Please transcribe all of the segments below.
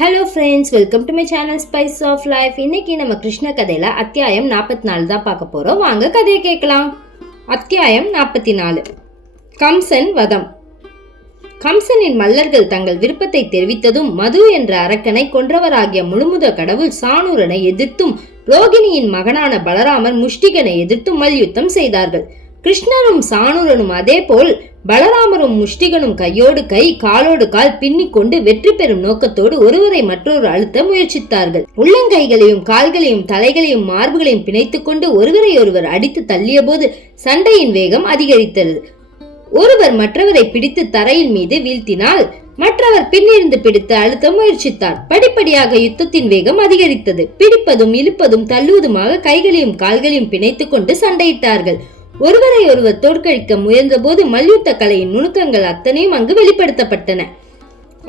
Hello friends, welcome to my channel spice of life. இன்னைக்கு நம்ம கிருஷ்ண கதையில அத்தியாயம் 44 தான் பார்க்க போறோம். வாங்க கதையை கேட்கலாம். அத்தியாயம் 44. கம்சன் வதம். கம்சனின் மல்லர்கள் தங்கள் விருப்பத்தை தெரிவித்ததும் மது என்ற அரக்கனை கொன்றவராகிய முழுமுத கடவுள் சானூரனை எதிர்த்தும் ரோகிணியின் மகனான பலராமர் முஷ்டிகனை எதிர்த்தும் மல்யுத்தம் செய்தார்கள். கிருஷ்ணரும் சானூரனும் அதே போல் பலராமரும் முஷ்டிகனும் கையோடு கை காலோடு கால் பின்னிக் கொண்டு வெற்றி பெறும் நோக்கத்தோடு ஒருவரை மற்றொரு அழுத்த முயற்சித்தார்கள். உள்ளங்கைகளையும் கால்களையும் தலைகளையும் மார்புகளையும் பிணைத்துக் கொண்டு ஒருவரை ஒருவர் அடித்து தள்ளிய போது சண்டையின் வேகம் அதிகரித்தது. ஒருவர் மற்றவரை பிடித்து தரையின் மீது வீழ்த்தினால் மற்றவர் பின்னிருந்து பிடித்து அழுத்த முயற்சித்தார். படிப்படியாக யுத்தத்தின் வேகம் அதிகரித்தது. பிடிப்பதும் இழுப்பதும் தள்ளுவதுமாக கைகளையும் கால்களையும் பிணைத்துக் கொண்டு சண்டையிட்டார்கள். ஒருவரை ஒருவர் தோற்கடிக்க முயன்ற போது மல்யுத்த கலையின் நுணுக்கங்கள் அத்தனையும் அங்கு வெளிப்படுத்தப்பட்டன.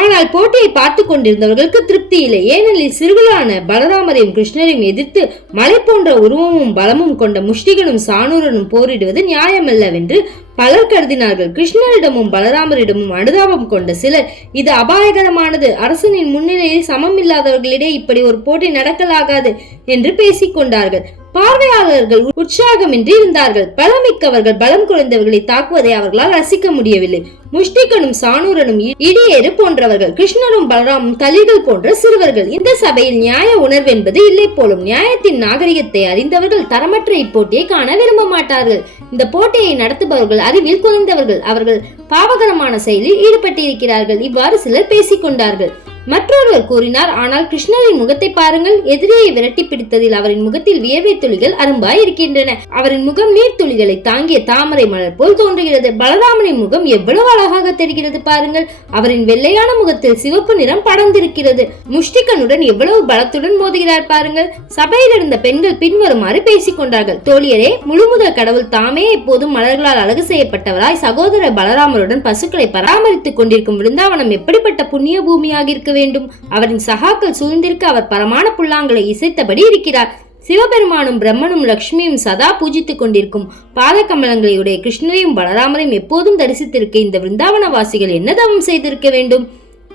ஆனால் போட்டியை பார்த்து கொண்டிருந்தவர்களுக்கு திருப்தி இல்லை. ஏனெனில் சிறுவலான பலராமரையும் கிருஷ்ணரையும் எதிர்த்து மலை போன்ற உருவமும் பலமும் கொண்ட முஷ்டிகனும் சானூரனும் போரிடுவது நியாயமல்லவென்று பலர் கருதினார்கள். கிருஷ்ணரிடமும் பலராமரிடமும் அனுதாபம் கொண்ட சிலர் இது அபாயகரமானது, அரசனின் முன்னிலையில் சமம் இல்லாதவர்களிடையே இப்படி ஒரு போட்டி நடக்கலாகாது என்று பேசிக் கொண்டார்கள். பார்வையாளர்கள் உற்சாகமின்றி இருந்தார்கள். பலமிக்கவர்கள் பலம் குறைந்தவர்களை தாக்குவதை அவர்களால் ரசிக்க முடியவில்லை. முஷ்டிகனும் சானூரனும் இடியேறு போன்றவர்கள், கிருஷ்ணரும் பலராமும் தலிகள் போன்ற சிறுவர்கள். இந்த சபையில் நியாய உணர்வு என்பது இல்லை போலும். நியாயத்தின் நாகரிகத்தை அறிந்தவர்கள் தரமற்ற இப்போட்டியை காண விரும்ப மாட்டார்கள். இந்த போட்டியை நடத்துபவர்கள் அறிவில் குறைந்தவர்கள். அவர்கள் பாவகரமான செயலில் ஈடுபட்டிருக்கிறார்கள். இவ்வாறு சிலர் பேசிக் கொண்டார்கள். மற்றொருவர் கூறினார், ஆனால் கிருஷ்ணரின் முகத்தை பாருங்கள். எதிரியை விரட்டி பிடித்ததில் அவரின் முகத்தில் வியர்வை துளிகள் அரும்பாய் இருக்கின்றன. அவரின் முகம் நீர் துளிகளை தாங்கிய தாமரை மலர் போல் தோன்றுகிறது. பலராமனின் முகம் எவ்வளவு அழகாக தெரிகிறது பாருங்கள். அவரின் வெள்ளையான முகத்தில் சிவப்பு நிறம் படர்ந்திருக்கிறது. முஷ்டிகனுடன் எவ்வளவு பலத்துடன் மோதுகிறார் பாருங்கள். சபையில் இருந்த பெண்கள் பின்வருமாறு பேசிக் கொண்டார்கள். தோழியரே, முழுமுதல் கடவுள் தாமே எப்போதும் மலர்களால் அழகு செய்யப்பட்டவராய் சகோதரர் பலராமருடன் பசுக்களை பராமரித்துக் கொண்டிருக்கும் விருந்தாவனம் எப்படிப்பட்ட புண்ணிய பூமியாக இருக்க வேண்டும். அவரின் சகாக்கள் சூழ்ந்திருக்க அவர் பரமான புல்லாங்களை இசைத்தபடி இருக்கிறார். சிவபெருமானும் பிரம்மனும் லட்சுமியும் சதா பூஜித்துக் கொண்டிருக்கும் பாத கமலங்களையுடைய கிருஷ்ணரையும் பலராமரையும் எப்போதும் தரிசித்திருக்க இந்த விருந்தாவன வாசிகள் என்ன தவம் செய்திருக்க வேண்டும்?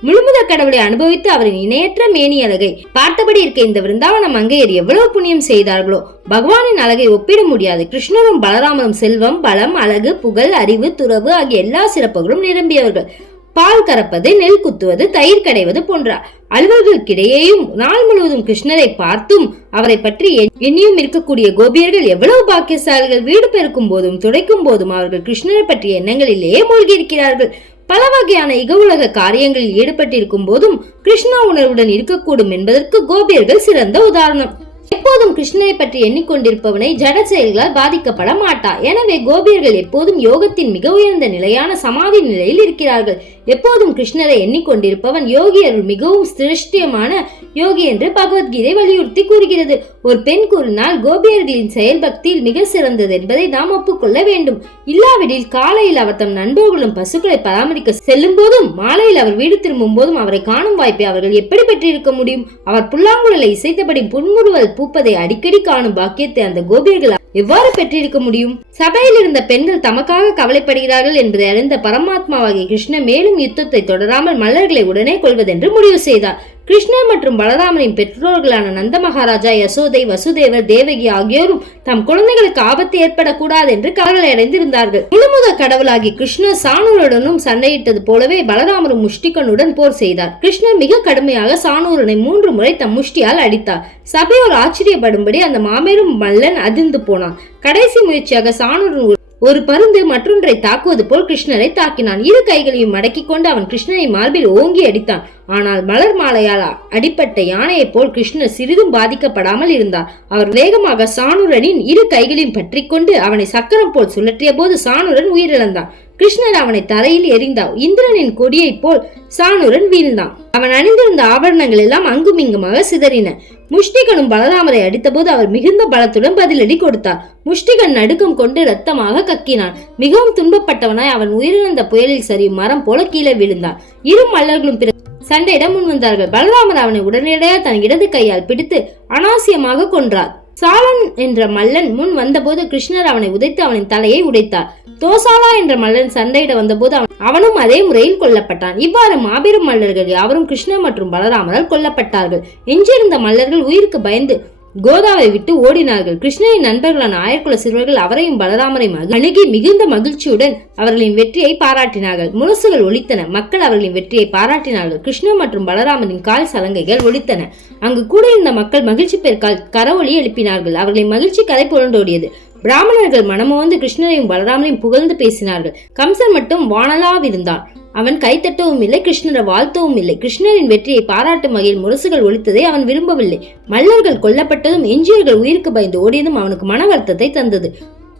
முழுமுத கடவுளை அனுபவித்து அவரின் இணையற்ற மேனி அழகை பார்த்தபடி இருக்க இந்த விருந்தாவன மங்கையர் எவ்வளவு புண்ணியம் செய்தார்களோ. பகவானின் அழகை ஒப்பிட முடியாது. கிருஷ்ணரும் பலராமரும் செல்வம், பலம், அழகு, புகழ், அறிவு, துறவு ஆகிய எல்லா சிறப்புகளும் நிரம்பியவர்கள். பால் கறப்பது, நெல் குத்துவது, தயிர் கடைவது போன்ற அலுவல்களுக்கிடையேயும் நாள் முழுவதும் கிருஷ்ணரை பார்த்தும் அவரை பற்றி எண்ணியும் இருக்கக்கூடிய கோபியர்கள் எவ்வளவு பாக்கியசாலிகள். வீடு பெருக்கும் போதும் துடைக்கும் போதும் அவர்கள் கிருஷ்ணரை பற்றிய எண்ணங்களிலேயே மூழ்கி இருக்கிறார்கள். பல வகையான இக உலக காரியங்களில் ஈடுபட்டிருக்கும் போதும் கிருஷ்ணா உணர்வுடன் இருக்கக்கூடும் என்பதற்கு கோபியர்கள் சிறந்த உதாரணம். எப்போதும் கிருஷ்ணரை பற்றி எண்ணிக்கொண்டிருப்பவனை ஜட செயல்களால் பாதிக்கப்பட மாட்டார். எனவே கோபியர்கள் எப்போதும் யோகத்தின் மிக உயர்ந்த நிலையான சமாதி நிலையில் இருக்கிறார்கள். எப்போதும் கிருஷ்ணரை எண்ணிக்கொண்டிருப்பவன் யோகியருள் மிகவும் சிரேஷ்டியமான யோகி என்று பகவத்கீதை வலியுறுத்தி கூறுகிறது. ஒரு பெண் கூறினால் கோபியர்களின் செயல் பக்தியில் மிக சிறந்தது என்பதை நாம் ஒப்புக்கொள்ள வேண்டும். இல்லாவிடில் காலையில் அவர் தம் நண்பர்களும் பசுக்களை பராமரிக்க செல்லும் போதும் மாலையில் அவர் வீடு திரும்பும் போதும் அவரை காணும் வாய்ப்பை அவர்கள் எப்படி பெற்றிருக்க முடியும்? அவர் புல்லாங்குழலை இசைத்தபடி புன்முறுவல் பூப்பதை அடிக்கடி காணும் பாக்கியத்தை அந்த கோபியர்கள் எவ்வாறு பெற்றிருக்க முடியும்? சபையில் இருந்த பெண்கள் தமக்காக கவலைப்படுகிறார்கள் என்பதை அறிந்த பரமாத்மாவாகிய கிருஷ்ணர் மேலும் யுத்தத்தை தொடராமல் மல்லர்களை உடனே கொள்வதென்று முடிவு செய்தார். கிருஷ்ணர் மற்றும் பலராமரின் பெற்றோர்களான நந்த மகாராஜா, யசோதை, வசுதேவர், தேவகி ஆகியோரும் தம் குழந்தைகளுக்கு ஆபத்து ஏற்படக்கூடாது என்று கவலை அடைந்திருந்தார்கள். முழுமுத கடவுளாகி கிருஷ்ணர் சானூருடனும் சண்டையிட்டது போலவே பலராமரும் முஷ்டிகனுடன் போர் செய்தார். கிருஷ்ணர் மிக கடுமையாக சானூரனை 3 முறை தம் முஷ்டியால் அடித்தார். சபையோர் ஆச்சரியப்படும்படி அந்த மாபெரும் மல்லன் அதிர்ந்து போனான். கடைசி முயற்சியாக சானூரன் ஒரு பருந்து மற்றொன்றை தாக்குவது போல் கிருஷ்ணரை தாக்கினான். இரு கைகளையும் மடக்கி கொண்டு அவன் கிருஷ்ணரை மார்பில் ஓங்கி அடித்தான். ஆனால் மலர் மாலையால் அடிப்பட்ட யானையை போல் கிருஷ்ணர் சிறிதும் பாதிக்கப்படாமல் இருந்தார். அவர் வேகமாக சானூரனின் இரு கைகளையும் பற்றி கொண்டு அவனை சக்கரம் போல் சுழற்றிய போது சானூரன் உயிரிழந்தான். கிருஷ்ணர் அவனை தரையில் எறிந்தார். இந்திரனின் கொடியை போல் சானூரன் வீழ்ந்தான். அவன் அணிந்திருந்த ஆபரணங்கள் எல்லாம் அங்கும் இங்குமாக சிதறின. முஷ்டிகனும் பலராமரை அடித்தபோது அவர் மிகுந்த பலத்துடன் பதிலடி கொடுத்தார். முஷ்டிகன் நடுக்கம் கொண்டு இரத்தமாக கக்கினான். மிகவும் துன்பப்பட்டவனாய் அவன் உயிரிழந்த புயலில் சரியும் மரம் போல கீழே விழுந்தான். இரு மல்லர்களும் சண்டையிட முன் வந்தார்கள். பலராமர் அவனை உடனடியாக தன் இடது கையால் பிடித்து அனாவசியமாக கொன்றார். சாலன் என்ற மல்லன் முன் வந்தபோது கிருஷ்ணர் அவனை உதைத்து அவனின் தலையை உடைத்தார். தோசாலா என்ற மல்லன் சண்டையிட வந்தபோது அவனும் அதே முறையில் கொல்லப்பட்டான். இவ்வாறு மாபெரும் மல்லர்கள் யாவரும் கிருஷ்ணர் மற்றும் பலராமரால் கொல்லப்பட்டார்கள். எஞ்சியிருந்த மல்லர்கள் உயிருக்கு பயந்து கோதாவை விட்டு ஓடினார்கள். கிருஷ்ணரின் நண்பர்களான ஆயர்குல சிறுவர்கள் அவரையும் பலராமரையும் அணுகி மிகுந்த மகிழ்ச்சியுடன் அவர்களின் வெற்றியை பாராட்டினார்கள். முரசுகள் ஒலித்தன. மக்கள் அவர்களின் வெற்றியை பாராட்டினார்கள். கிருஷ்ணர் மற்றும் பலராமரின் கால் சலங்கைகள் ஒலித்தன. அங்கு கூடியிருந்த மக்கள் மகிழ்ச்சி பெருக்கால் கரவொலி எழுப்பினார்கள். அவர்களின் மகிழ்ச்சி கரை புரண்டோடியது. பிராமணர்கள் மனமோந்து கிருஷ்ணரையும் பலராமரையும் புகழ்ந்து பேசினார்கள். கம்சன் மட்டும் வானலாவிருந்தான். அவன் கைத்தட்டவும் இல்லை, கிருஷ்ணரை வாழ்த்தவும் இல்லை. கிருஷ்ணரின் வெற்றியை பாராட்டும் வகையில் முரசுகள் ஒலித்ததை அவன் விரும்பவில்லை. மல்லர்கள் கொல்லப்பட்டதும் எஞ்சியர்கள் உயிருக்கு பயந்து ஓடியதும் அவனுக்கு மன வருத்தத்தை தந்தது.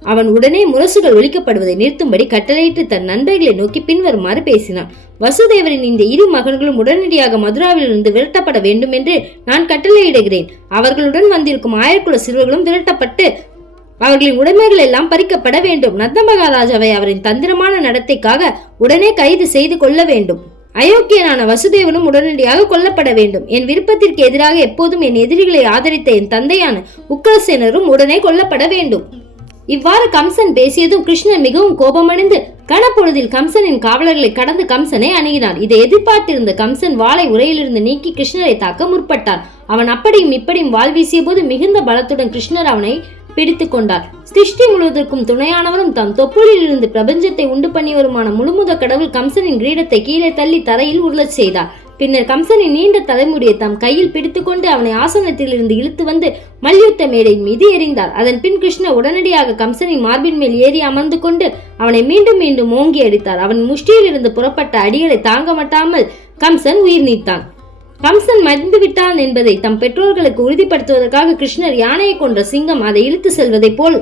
அவன் உடனே முரசுகள் ஒலிக்கப்படுவதை நிறுத்தும்படி கட்டளையிட்டு தன் நண்பர்களை நோக்கி பின்வருமாறு பேசினான். வசுதேவரின் இந்த இரு மகன்களும் உடனடியாக மதுராவிலிருந்து விரட்டப்பட வேண்டும் என்று நான் கட்டளையிடுகிறேன். அவர்களுடன் வந்திருக்கும் ஆயர்குல சிறுவர்களும் விரட்டப்பட்டு அவர்களின் உடைமைகள் எல்லாம் பறிக்கப்பட வேண்டும். நந்த மகாராஜாவை அவரின் தந்திரமான நடத்தைக்காக உடனே கைது செய்து கொள்ள வேண்டும். அயோக்கியனான வசுதேவனும் உடனடியாக கொல்லப்பட வேண்டும். என் விருப்பத்திற்கு எதிராக எப்போதும் என் எதிரிகளை ஆதரித்த என் தந்தையான உக்கிரசேனரும் உடனே கொல்லப்பட வேண்டும். இவ்வாறு கம்சன் பேசியதும் கிருஷ்ணன் மிகவும் கோபமடைந்து கனப்பொழுதில் கம்சனின் காவலர்களை கடந்து கம்சனை அணுகினார். இதை எதிர்பார்த்திருந்த கம்சன் வாளை உரையிலிருந்து நீக்கி கிருஷ்ணரை தாக்க முற்பட்டான். அவன் அப்படியும் இப்படியும் வாள் வீசிய போது மிகுந்த பலத்துடன் கிருஷ்ணர் அவனை பிடித்து கொண்டார். சிருஷ்டி முழுவதற்கும் துணையானவரும் தம் தொப்புளில் இருந்து பிரபஞ்சத்தை உண்டு பண்ணியவருமான முழுமுத கடவுள் கம்சனின் கிரீடத்தை கீழே தள்ளி தரையில் உருளச் செய்தார். பின்னர் கம்சனின் நீண்ட தலைமுடியை தம் கையில் பிடித்துக்கொண்டு அவனை ஆசனத்தில் இருந்து இழுத்து வந்து மல்யுத்த மேடை மீது எறிந்தார். அதன் பின் கிருஷ்ணர் உடனடியாக கம்சனின் மார்பின் மேல் ஏறி அமர்ந்து கொண்டு அவனை மீண்டும் மீண்டும் ஓங்கி அடித்தார். அவன் முஷ்டியில் இருந்து புறப்பட்ட அடிகளை தாங்க மாட்டாமல் கம்சன் உயிர் நீத்தான். கம்சன் மடிந்து விட்டான் என்பதை தம் பெற்றோர்களுக்கு உறுதிப்படுத்துவதற்காக கிருஷ்ணர் யானையை கொன்ற சிங்கம் அதை இழுத்து செல்வதை போல்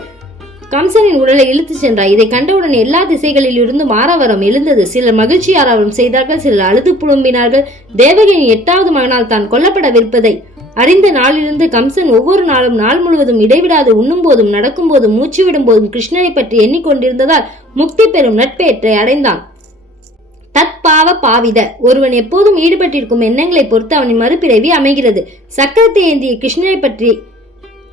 கம்சனின் உடலை இழுத்து சென்றார். இதை கண்டவுடன் எல்லா திசைகளில் இருந்து மாரவரம் எழுந்தது. சிலர் மகிழ்ச்சி ஆரவரம் செய்தார்கள், சிலர் அழுது புலம்பினார்கள். தேவகியின் 8வது மகனால் தான் கொல்லப்படவிருப்பதை அறிந்த நாளிலிருந்து கம்சன் ஒவ்வொரு நாளும் நாள் முழுவதும் இடைவிடாது உண்ணும் போதும் நடக்கும் போதும் மூச்சு விடும் போதும் கிருஷ்ணரை பற்றி எண்ணிக்கொண்டிருந்ததால் முக்தி பெறும் நட்பேற்றை அடைந்தான். தற்பாவ பாவித ஒருவன் எப்போதும் ஈடுபட்டிருக்கும் எண்ணங்களை பொறுத்து அவனின் மறுபிறவி அமைகிறது. சக்கரத்தை ஏந்திய கிருஷ்ணரை பற்றி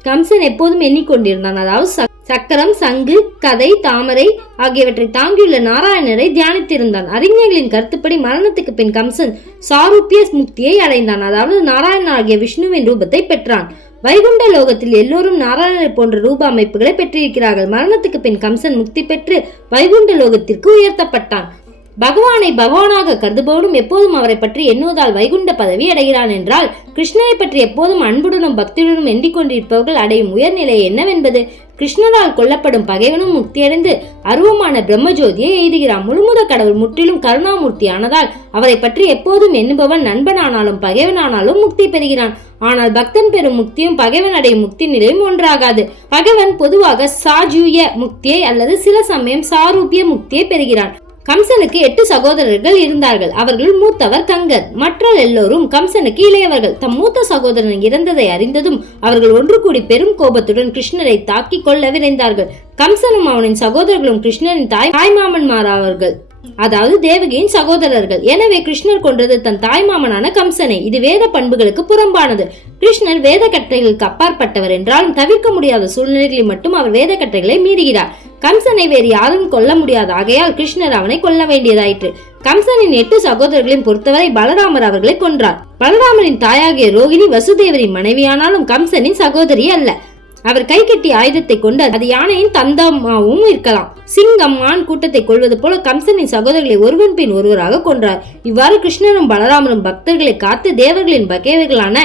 கம்சன் எப்போதும் எண்ணிக்கொண்டிருந்தான். அதாவது சக்கரம், சங்கு, கதை, தாமரை ஆகியவற்றை தாங்கியுள்ள நாராயணரை தியானித்திருந்தான். அறிஞர்களின் கருத்துப்படி மரணத்துக்கு பின் கம்சன் சாரூபிய முக்தியை அடைந்தான். அதாவது நாராயணன் ஆகிய விஷ்ணுவின் ரூபத்தை பெற்றான். வைகுண்ட லோகத்தில் எல்லோரும் நாராயணர் போன்ற ரூப அமைப்புகளை பெற்றிருக்கிறார்கள். மரணத்துக்கு பின் கம்சன் முக்தி பெற்று வைகுண்ட லோகத்திற்கு உயர்த்தப்பட்டான். பகவானை பகவானாக கருதுபவனும் எப்போதும் அவரை பற்றி எண்ணுவதால் வைகுண்ட பதவி அடைகிறான் என்றால், கிருஷ்ணரை பற்றி எப்போதும் அன்புடனும் பக்தியுடனும் எண்ணிக்கொண்டிருப்பவர்கள் அடையும் உயர்நிலை என்னவென்பது? கிருஷ்ணரால் கொல்லப்படும் பகைவனும் முக்தியடைந்து அருவமான பிரம்மஜோதியை எய்துகிறான். முழுமுத கடவுள் முற்றிலும் கருணாமூர்த்தி ஆனதால் அவரை பற்றி எப்போதும் எண்ணுபவன் நண்பனானாலும் பகைவனானாலும் முக்தி பெறுகிறான். ஆனால் பக்தன் பெறும் முக்தியும் பகைவன் அடையும் முக்தி நிலையும் ஒன்றாகாது. பகைவன் பொதுவாக சாஜூய முக்தியை அல்லது சில சமயம் சாரூபிய முக்தியை பெறுகிறான். கம்சனுக்கு 8 சகோதரர்கள் இருந்தார்கள். அவர்கள் மூத்தவர் கங்கர். மற்ற எல்லோரும் கம்சனுக்கு இளையவர்கள். தம் மூத்த சகோதரன் இறந்ததை அறிந்ததும் அவர்கள் ஒன்று கூடி பெரும் கோபத்துடன் கிருஷ்ணரை தாக்கி கொள்ள விரைந்தார்கள். கம்சனும் அவனின் சகோதரர்களும் கிருஷ்ணரின் தாய்மாமன்மாராவர்கள், அதாவது தேவகியின் சகோதரர்கள். எனவே கிருஷ்ணர் கொன்றது தன் தாய்மாமனான கம்சனை. இது வேத பண்புகளுக்கு புறம்பானது. கிருஷ்ணர் வேத கட்டளைகளுக்கு அப்பாற்பட்டவர் என்றாலும் தவிர்க்க முடியாத சூழ்நிலைகளில் மட்டும் அவர் வேத கட்டளைகளை மீறுகிறார். கம்சனை வேறு யாரும் கொல்ல முடியாது. ஆகையால் கிருஷ்ணர் அவனை கொல்ல வேண்டியதாயிற்று. கம்சனின் 8 சகோதரர்களையும் பொறுத்தவரை பலராமர் அவர்களை கொன்றார். பலராமரின் தாயாகிய ரோகிணி வசுதேவரின் மனைவியானாலும் கம்சனின் சகோதரி அல்ல. அவர் கை கட்டி ஆயுதத்தை கொண்டு அது யானையின் தந்தமாகவும் இருக்கலாம். சிங்கம் மான் கூட்டத்தை கொள்வது போல கம்சனின் சகோதரர்களை ஒருவன் பின் ஒருவராக கொன்றார். இவ்வாறு கிருஷ்ணரும் பலராமரும் பக்தர்களை காத்து தேவர்களின் பகைவர்களான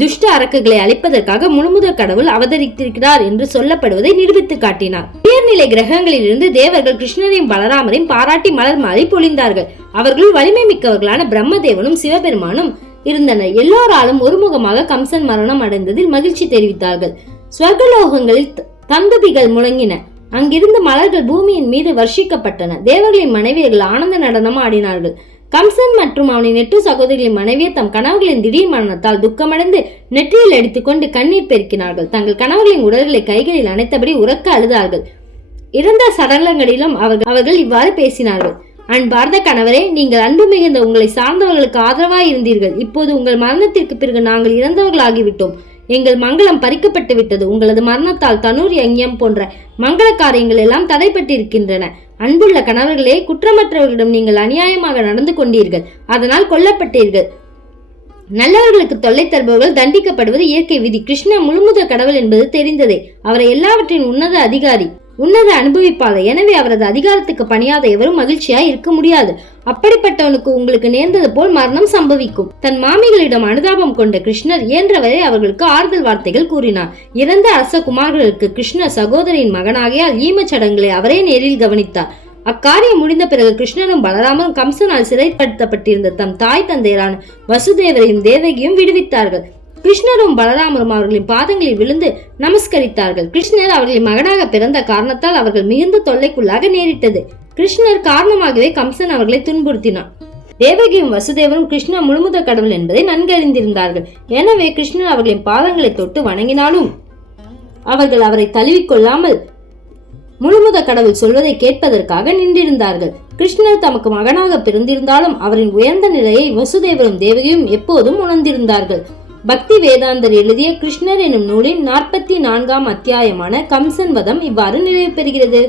துஷ்ட அரக்குகளை அழிப்பதற்காக முழுமுதற் கடவுள் அவதரித்திருக்கிறார் என்று சொல்லப்படுவதை நிரூபித்து காட்டினார். உயர்நிலை கிரகங்களில் இருந்து தேவர்கள் கிருஷ்ணரையும் பலராமரையும் பாராட்டி மலர் மாலை பொழிந்தார்கள். அவர்கள் வலிமை மிக்கவர்களான பிரம்மதேவனும் சிவபெருமானும் இருந்தனர். எல்லோராலும் ஒருமுகமாக கம்சன் மரணம் அடைந்ததில் மகிழ்ச்சி தெரிவித்தார்கள். ஸ்வர்கலோகங்களில் தந்துபிகள் முழங்கின. அங்கிருந்த மலர்கள் பூமியின் மீது வர்ஷிக்கப்பட்டன. தேவர்களின் மனைவியர்கள் ஆனந்த நடனம் ஆடினார்கள். கம்சன் மற்றும் அவனின் 8 சகோதரிகளின் மனைவியை தம் கணவர்களின் திடீர் மரணத்தால் துக்கமடைந்து நெற்றியில் அடித்துக்கொண்டு கண்ணீர் பெருக்கினார்கள். தங்கள் கணவர்களின் உடல்களை கைகளில் அணைத்தபடி உறக்க அழுதார்கள். இறந்த சடலங்களிலும் அவர்கள் இவ்வாறு பேசினார்கள். அன்பார்ந்த கணவரே, நீங்கள் அன்பு மிகுந்த உங்களை சார்ந்தவர்களுக்கு ஆதரவாய் இருந்தீர்கள். இப்போது உங்கள் மரணத்திற்கு பிறகு நாங்கள் இறந்தவர்களாகிவிட்டோம். எங்கள் மங்களம் பறிக்கப்பட்டு விட்டது. உங்களது மரணத்தால் தனூர் யஞ்ஞம் போன்ற மங்கள காரியங்கள் எல்லாம் தடைப்பட்டிருக்கின்றன. அன்புள்ள கணவர்களே, குற்றமற்றவர்களிடம் நீங்கள் அநியாயமாக நடந்து கொண்டீர்கள், அதனால் கொல்லப்பட்டீர்கள். நல்லவர்களுக்கு தொல்லை தருபவர்கள் தண்டிக்கப்படுவது இயற்கை விதி. கிருஷ்ணர் முழுமுத கடவுள் என்பது தெரிந்ததே. அவரை எல்லாவற்றின் உன்னத அதிகாரி, உன்னத அனுபவிப்பாளர். எனவே அவரது அதிகாரத்துக்கு பணியாத எவரும் மகிழ்ச்சியாய் இருக்க முடியாது. அப்படிப்பட்டவனுக்கு உங்களுக்கு நேர்ந்தது போல் மரணம் சம்பவிக்கும். தன் மாமிகளிடம் அனுதாபம் கொண்ட கிருஷ்ணர் இயன்றவரை அவர்களுக்கு ஆறுதல் வார்த்தைகள் கூறினார். இறந்த அரச குமார்களுக்கு கிருஷ்ணர் சகோதரியின் மகனாகியால் ஈமச் சடங்குகளை அவரே நேரில் கவனித்தார். அக்காரியம் முடிந்த பிறகு கிருஷ்ணரும் பலராமரும் கம்சனால் சிறைப்படுத்தப்பட்டிருந்த தம் தாய் தந்தையரான வசுதேவரையும் தேவகியும் விடுவித்தார்கள். கிருஷ்ணரும் பலராமரும் அவர்களின் பாதங்களில் விழுந்து நமஸ்கரித்தார்கள். கிருஷ்ணர் அவர்களின் மகனாக பிறந்த காரணத்தால் அவர்கள் மிகுந்த தொல்லைக்குள்ளாக நேரிட்டது. கிருஷ்ணர் காரணமாகவே கம்சன் அவர்களை துன்புறுத்தினார். தேவகியும் வசுதேவரும் கிருஷ்ணர் முழுமுத கடவுள் என்பதை நன்கு அறிந்திருந்தார்கள். எனவே கிருஷ்ணர் அவர்களின் பாதங்களை தொட்டு வணங்கினாலும் அவர்கள் அவரை தழுவிக்கொள்ளாமல் முழுமுத கடவுள் சொல்வதை கேட்பதற்காக நின்றிருந்தார்கள். கிருஷ்ணர் தமக்கு மகனாக பிறந்திருந்தாலும் அவரின் உயர்ந்த நிலையை வசுதேவரும் தேவகியும் எப்போதும் உணர்ந்திருந்தார்கள். பக்தி வேதாந்தர் எழுதிய கிருஷ்ணர் எனும் நூலின் 44ஆம் அத்தியாயமான கம்சன் வதம் இவ்வாறு நிறைவு பெறுகிறது.